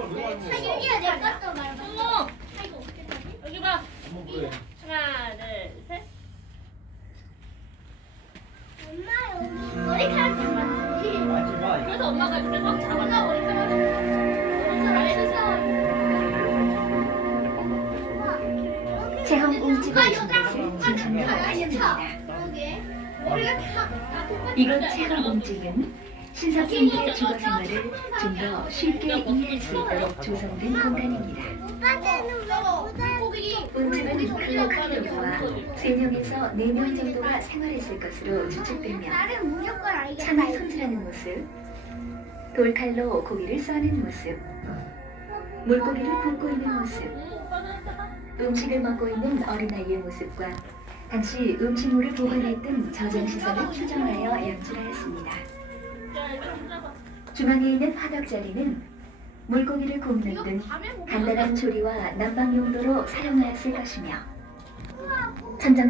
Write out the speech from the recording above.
아, 내? 여기 봐. 하나 둘 셋 엄마 여기 머리카락 좀. 그래서 엄마가 엄마 머리카락. 머리가 다 이번 체험 움직임은 신사분들의 주거 생활을 좀 더 쉽게 이해할 수 있도록 조성된 공간입니다. 크기로 보아 3명에서 4명 정도가 생활했을 것으로 추측되며. 창을 손질하는 모습, 돌칼로 고기를 써는 모습, 물고기를 굽고 있는 모습, 음식을 먹고 있는 어린아이의 모습과 당시 음식물을 보관했던 저장시설을 추정하여 연출하였습니다. 중앙에 있는 화덕 자리는 물고기를 굽는 등 간단한 조리와 난방 용도로 사용하였을 것이며 천장